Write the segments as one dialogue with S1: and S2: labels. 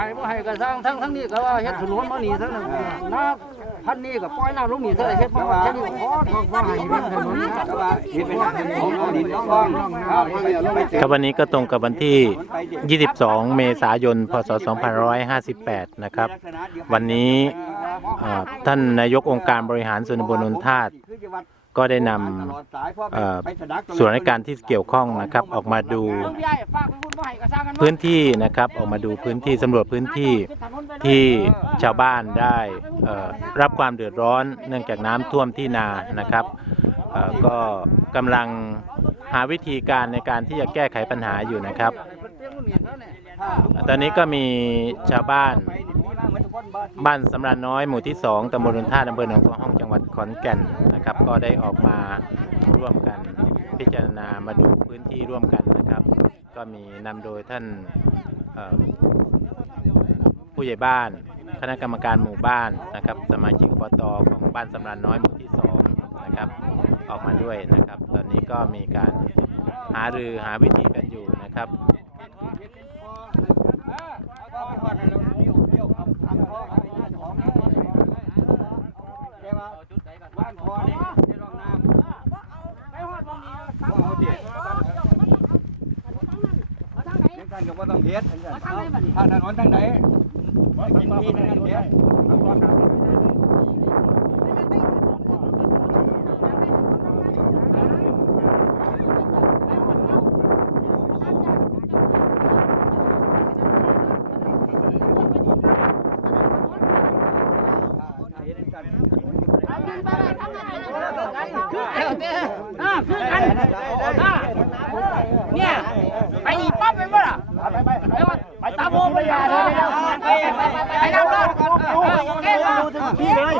S1: ให้บ่ให้ก็สร้างทั้งทั้งนี้ก็ว่าเฮ็ดถนนมานี่เท่านั้นน้ำพันนี้ก็ปล่อยน้ำลงนี่เท่านั้นเฮ็ดบ่ว่าแค่นี้พอบ่ให้มันถนน
S2: แต่ว่าเห็นเป็นของของดินของคลองครับไม่เจอ
S3: ครับวันนี้ก็ตรงกับวันที่ 22 เมษายน พศ 2558 นะครับ วันนี้อ่าท่านนายกองค์การบริหารส่วนตำบลนนทาต ก็ได้นำเอ่อส่วนราชการที่เกี่ยวข้องนะครับออกมาดูพื้นที่นะครับออกมาดูพื้นที่สำรวจพื้นที่ที่ชาวบ้านได้เอ่อรับความเดือดร้อน เนื่องจากน้ำท่วมที่นานะครับเอ่อก็กำลังหาวิธีการในการที่จะแก้ไขปัญหาอยู่นะครับ ตอนนี้ก็มีชาวบ้านบ้านสำราญน้อยหมู่ที่ 2ตำบลนนท่าอำเภอหนองบัวห้องจังหวัดขอนแก่น นะครับ ก็ได้ออกมาร่วมกันพิจารณามาดูพื้นที่ร่วมกันนะครับ ก็มีนำโดยท่านผู้ใหญ่บ้าน คณะกรรมการหมู่บ้านนะครับ สมาชิกอบตของบ้านสำราญน้อยหมู่ที่2นะครับออกมาด้วยนะครับ ตอนนี้ก็มีการหารือหาวิธีกันอยู่นะครับ
S2: ท่านก็ บ่ต้องเฮ็ดถ้าถนนทางไหนกินที่ทางนั้นเฮ็ด
S1: เนี่ยไปอีกปั๊บไปบ่ล่ะ ไปไปไปไปตาโบไปยาเลยไปไปไปนั่งรถโอเคโอเคเลย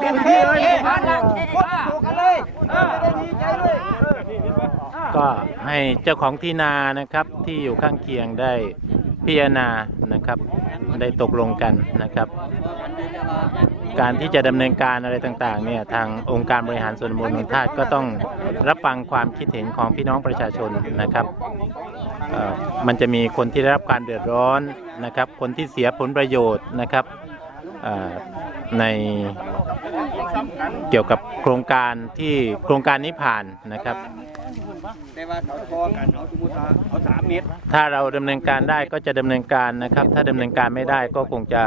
S1: เต็มที่เลยผ่านแล้วกันเลยได้ดีใจเลย
S3: ก็ให้เจ้าของที่นานะครับที่อยู่ข้างเคียงได้พิจารณานะครับได้ตกลงกันนะครับ การที่จะดำเนินการอะไรต่างๆเนี่ยทางองค์การบริหารส่วนตำบลเมืองธาก็ต้องรับฟังความคิดเห็นของพี่น้องประชาชนนะครับ มันจะมีคนที่ได้รับการเดือดร้อนนะครับ คนที่เสียผลประโยชน์นะครับในเกี่ยวกับโครงการที่โครงการนี้ผ่านนะครับ ถ้าเราดำเนินการได้ก็จะดำเนินการนะครับ ถ้าดำเนินการไม่ได้ก็คงจะ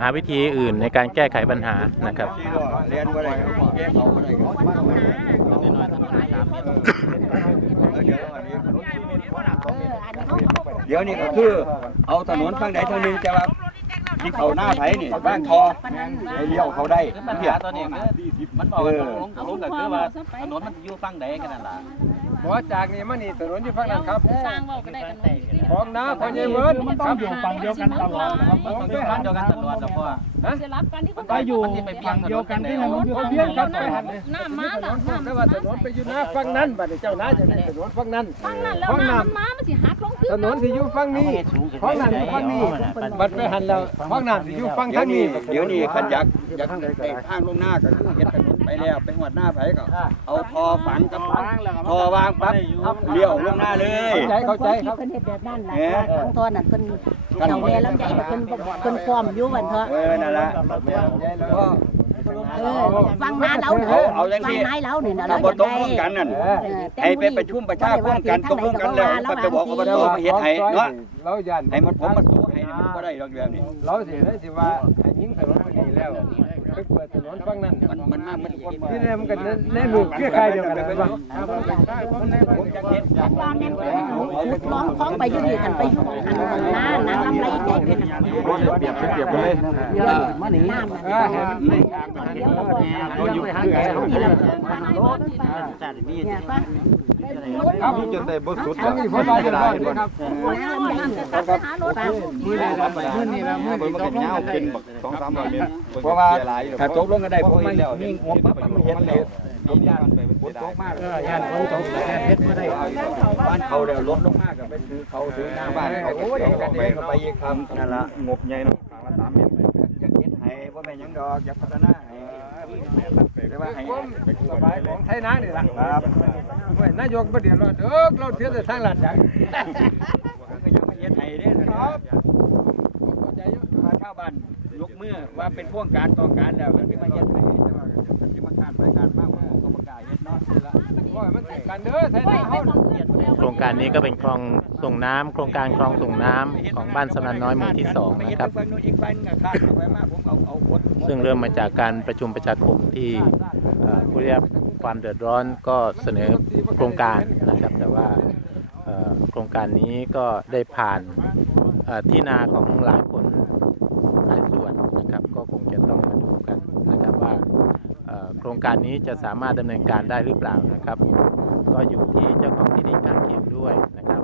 S3: หาวิธีอื่นในการแก้ไขปัญหานะครับ
S2: ที่ก็ เรียนบ่ได้ก็แก้เขาบ่ได้ก็เดี๋ยวนี้ก็คือเอาถนนฝั่งใดทางหนึงจะว่าที่เขาหน้าไผนี่บ้านทอให้เลี้ยวเขาได้
S4: ปัญ
S2: เหี้ย
S4: หาตัวนี้คือมันบอกว่าตกลงตกลงก็คือว่าถนนมันอยู่ฝั่งใดกันนั่นล่ะ
S5: บ่จากนี่มานี่ถนนอยู่ฝั่งนั้นครับ
S6: สร้างเว้าก็ได้กันหมด
S5: ของน้าพ่อใหญ่เวิร์ดครับอยู่ฝั่งเดียวกันตลอดครับ
S4: มันต้องอยู่ฝั่งเดียวกันตลอดแล้วพ่อ
S6: จะรับกันที่คน
S4: ก็อยู่ฝั่งเดียวกันที่มัน
S5: เขาเพียงครับไปหัน
S6: น้ำมาล่ะน้ำ
S5: แต่ว่าถนนไปอยู่หน้าฝั่งนั้นบัดนี้เจ้าน้าจะได้ถนนฝั่งนั้น
S6: ฟังนั่นแล้ว
S5: ของ
S6: น้ำ
S5: น้
S6: มันมามันสิหักลงขึ้น
S5: ถนนที่อยู่ฝั่งนี้ของนั้นอยู่ฝั่งนี้บัดไปหันแล้วของน้ำที่อยู่ฝั่ง
S2: เดี๋ย
S5: ทาวง
S2: นี้
S5: นี้
S2: เดี๋ยวนี้ขันอยากอยากได้ทางลงหน้าก็คือเฮ็ดถนน ไปแล้วไปหวดหน้าไผก็เอาทอฝังกับทอวางปั๊บเลี้ยวลงหน้าเลย
S5: เข้าใจเข้าใจครับ
S7: เพิ่นเฮ็ดแบบนั้นล่ะทางทอนน่ะเพิ่นเฒ่าแม่ลำไยน่ะเพิ่นเพิ่นฟอร์มอยู่วันเถอะ
S2: เออนั่นละก็
S7: เออฟังนาเราเด้
S2: เอาเอาจัง
S7: ฟั
S2: ซี่
S7: งนายเรานี่น่ะ
S2: ถ้า
S7: เรา
S2: บ่
S7: จะ
S2: ตก
S7: ได้
S2: ลงกันนั่น
S5: เออ
S2: ให้ไปประชุมประชาคมกันตกลงกันแล้วมันจะบอกอบตมาเฮ็ดให้เนาะ
S5: เราย่าน
S2: ให้มันผมมาสู้ให้นี่มันบ่ได้ดอกแบบนี้
S5: เราสิได้สิว่าให้ยิงถนนไปนี่แล้ว ไปเปิดถนนฝั่งนั้น
S2: มันมันมามัน
S5: ที่นี่มันก็แน่ลูกเครือข่ายเดียวกันเลยว่า
S2: ผมจะเฮ็ด
S7: ว่าแม่นเพิ่นขุดล้อมคลองไปอยู่นี่กันไปอยู่หันเบิ่งหน้านางลำไรใจเป็นน่ะ
S5: เปรียบเปรียบเลย
S1: มานี่
S7: น้ำ
S5: เออเห็นมันไม่ทางมันเดียวเราอยู่เพื่อให้เรา
S7: นี่แหละเนี่ยป่ะ
S5: ครับจนได้บ่สุดแล้วมีคนมาจะรอดด้วยครับ
S7: นางลำไยนี่ก็ไปหารถ
S5: มือนี่ละมือนี่ละมือนี่ต้องยาวเป็นบัก2-300เมตร
S2: เพราะว่าถ้าตกลงกันได้ผมมีมีงบปั๊บมันเฮ็ดแล้ว
S5: เออย่านฝนตกแต่เฮ็ดบ่ได้
S2: บ้านเขาแล้วลดลงมากก็ไปซื้อเขาซื้อหน้าบ้านเขาโอ้ยกันเองก็ไปอีกคำนั่นละงบใหญ่เนาะฝั่งละ3เมตรอยากเฮ็ดให้บ่แม่นหยังดอกอยากพัฒนาให้แต่ว่าให้
S5: สบายของไทยนานี่ล่ะ
S2: ครับ
S5: เว้ยนายกบ่เดือดร้อนเด้อเราเทียบแต่ทางลาดจัง
S2: ก็ยังมาเฮ็ดให้เด้นะครับบ้าน ยกมือว่าเป็นพ่วงการต่อการแล้วมันเป็นมาเฮ็ดให้แต่ว่ามันสิมาคาดไปคาดมากผมก็บ่กล้าเฮ็ดเนาะนี่ละ
S5: ว่ามันติดกันเด้อไทยนาเฮา
S3: โครงการนี้ก็เป็นคลองส่งน้ำโครงการคลองส่งน้ำของบ้านสำนักน้อยหมู่ที่สองนะครับซึ่งเริ่มมาจากการประชุมประชาคมที่ผู้ได้รับความเดือดร้อนก็เสนอโครงการนะครับ แต่ว่าโครงการนี้ก็ได้ผ่านที่นาของหลายคนหลายส่วนนะครับ ก็คง จะต้องมาดูกันนะครับว่าโครงการนี้จะสามารถดำเนินการได้หรือเปล่านะครับ ก็อยู่ที่เจ้าของที่ดินข้างเคียงด้วยนะครับ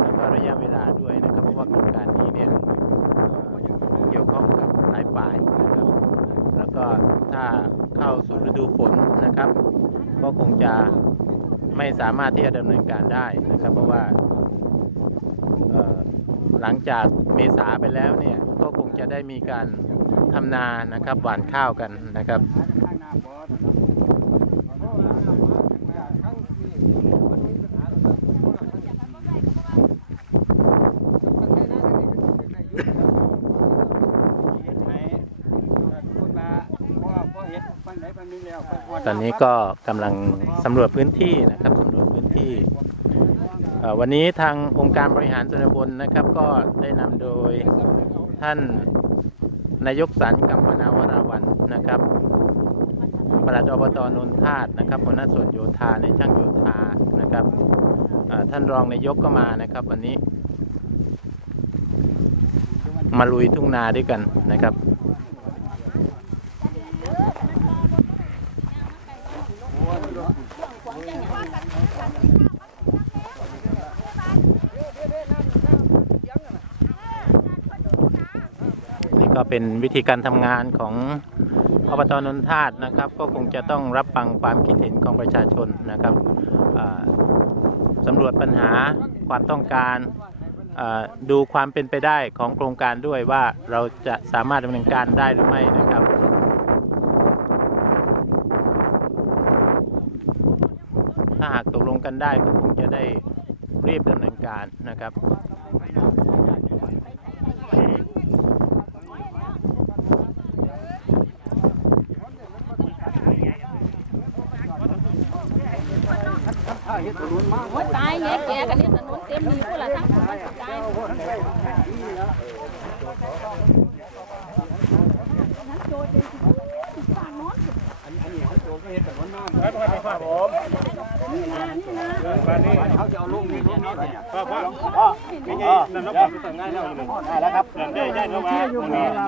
S3: แล้วก็ระยะเวลาด้วยนะครับเพราะว่าโครงการนี้เนี่ยเอ่อเกี่ยวข้องกับหลายฝ่ายนะครับ แล้วก็ถ้าเข้าสู่ฤดูฝนนะครับ ก็คงจะไม่สามารถที่จะดำเนินการได้นะครับ เพราะว่าหลังจาก เมษาไปแล้วเนี่ยก็คงจะได้มีการทำนานะครับหว่านข้าวกันนะครับตอนนี้ก็กำลังสำรวจพื้นที่นะครับสำรวจพื้นที่เอ่อ วันนี้ทางองค์การบริหารส่วนตำบลนะครับก็ได้นำโดยท่านนายกสันกัมปนาวราวันนะครับปลัดอบตนนทาตนะครับหัวหน้าส่วนโยธาในช่างโยธานะครับท่านรองนายกก็มานะครับ วันนี้ มาลุยทุ่งนาด้วยกันนะครับ เป็นวิธีการทำงานของอบตนนทาตนะครับ ก็คงจะต้องรับฟังความคิดเห็นของประชาชนนะครับสำรวจปัญหาความต้องการดูความเป็นไปได้ของโครงการด้วยว่าเราจะสามารถดำเนินการได้หรือไม่นะครับถ้าหากตกลงกันได้ก็คงจะได้รีบดำเนินการนะครับ
S6: โอ้ยตายแง่แก่กันนี่ถนนเต็มนี่พุ่ละทั้งคนมันตายนั้นโจทย์เห็นสิสร้างนอนสินี่นะ นี่นะ
S2: เขาจะเอาลูกนี้ลูกนี้เนี่ย
S1: ได้แล้วครับได้ได้เข้ามา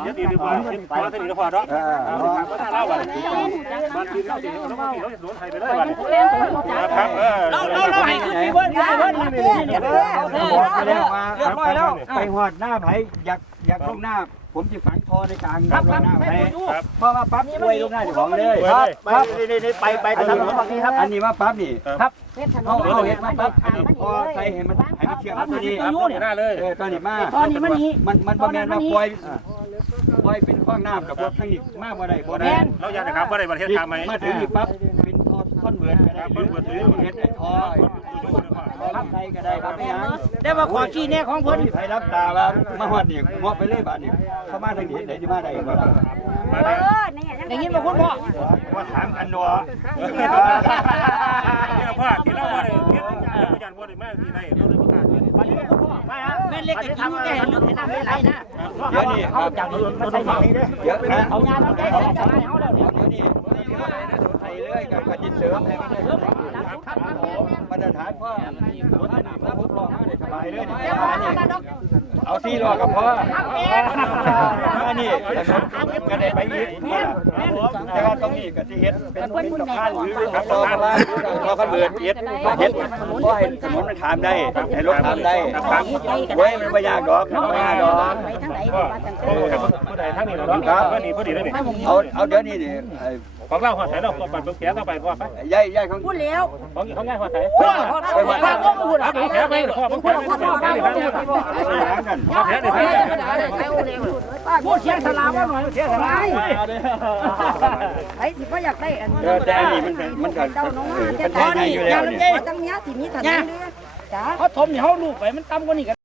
S1: ยึดดีดีกว่ายึดขวาสนิทกว่าเนาะ
S2: เออ
S1: เล่าวันบ้านทีเราจะเราต้องเราจะสวนไทยไปเลยวัน
S6: เล่นตัวนี้จ้า
S1: ครับเออเราเราเราให้ที่เบิ้ลที่เบิ้ลนี่นี่นี่
S2: บอกไปแล้วว่าไปหอดหน้าไผอยากอยากลงหน้าผมจะฝังคอในกลางลงหน้าไผเพราะว่าปั๊บอวยลงหน้าเจ้าของเลย
S1: ครับครับนี่นี่ไปไปทางนู้นฝั่งนี้ครับ
S2: อันนี้ว่าปั๊บนี่ครับ
S7: เฮ็ดถน
S2: เอา
S7: น
S2: เอาเห็ดมาปั๊บอันนี้พอใส่ให้มันให้มันเชื่อมตัวนี้
S1: ครับนี่หน้าเลย
S2: เออตอนนี้มา
S7: ตอนนี้มันนี้
S2: มันมันบ่แม่นว่าปล่อยปล่อยเป็นข้องน้ำกับพวกทั้งนี้มาบ่ได้บ่ได้
S1: เราอยากนะครับว่าในประเทศทำไหม
S2: มาถึงนี่ปั๊บเป็นทอดท่อนเบิดก็ได้หรือเฮ็ดไอ้ทอทำไทยก็ได้ครับพี่นะ
S5: ได้มาขอขี้แน่ของ
S2: ค
S5: เพิ่
S2: น
S5: น
S2: ที่ไทยรับตาว่ามาฮอดนี่เหมาะไปเลยบาดนี้เข้ามาทางนี้ไหนจะมาได้บ่
S1: มาได้
S5: ได้ยินบ่คุณพ่อ
S2: ว่าถามกันเนาะ
S1: ที่เราพลาดที่เราว่าเนี่ยที่เราพยานว่าเนี่ยแม่ที่ไหนเราเลยประกาศเนี่ย
S5: แม่เล็กก็กินแก่ลึกให้น้ำไหลนะ
S2: เดี๋ยวนี้ครับ
S5: จากนี้มันใส่ฝั่งนี้เด้อ
S2: เดี๋ยวนะ
S5: เอางานมันใกล้ใส่ชาวบ้านเฮาแล้วเนี่ย
S2: เดี๋ยวนี้ไทยเลยกับกระจิตเสริมให้มันได้มาตรฐานพ่อรถน้ำมาพบรองมาได้สบายเลยนี่สบายนี่ เอาที่รอกับพ่อมานี่ก็ได้ไปอีกแต่ว่าตรงนี้ก็สิเฮ็ดเป็นเป็นสะพานหรือครับรอกันว่าเราก็เบิดเฮ็ดเฮ็ดบ่ให้ถนนมันขามได้ให้รถขามได้เว้ยมันบ่ยากดอกบ่ยากดอก
S7: ไปทางไหนว่าจัง
S1: โอ้ผู้ใดทั้งนี้เราครับพอดีพอดีเลยนี่
S2: เอาเอาเดี๋ยวนี้นี่
S1: ของเราหัวใส่เราปั่นตัวแขนเราไปพอไป
S2: ย้ายย้ายของ
S7: พูดแล้ว
S1: ของของง่ายหัวใส่
S5: พ่อพ่อพ่อพ่อพูด
S1: เอาแขนไปพ่อพ่อพ่อพ่อพ่อพ่อ
S2: กัน
S1: แขนเดี๋ยวแขน
S5: พูดเสียงสลามว่าหน่อยเสียงสลาม
S7: ไอ้ที่พ่ออยากได้อัน
S2: เออแต่อันนี้มันมันก็
S7: เจ้าน้องมา
S2: มัน
S7: จะ
S2: แท้
S7: ตอน
S2: ใน
S7: นี้
S2: อยู่แล้วนี่
S7: ตั้งเนี้ยสิมีถนนเด้อจ้า
S5: เขาถมนี่เฮาลูกไปมันต่ำกว่านี้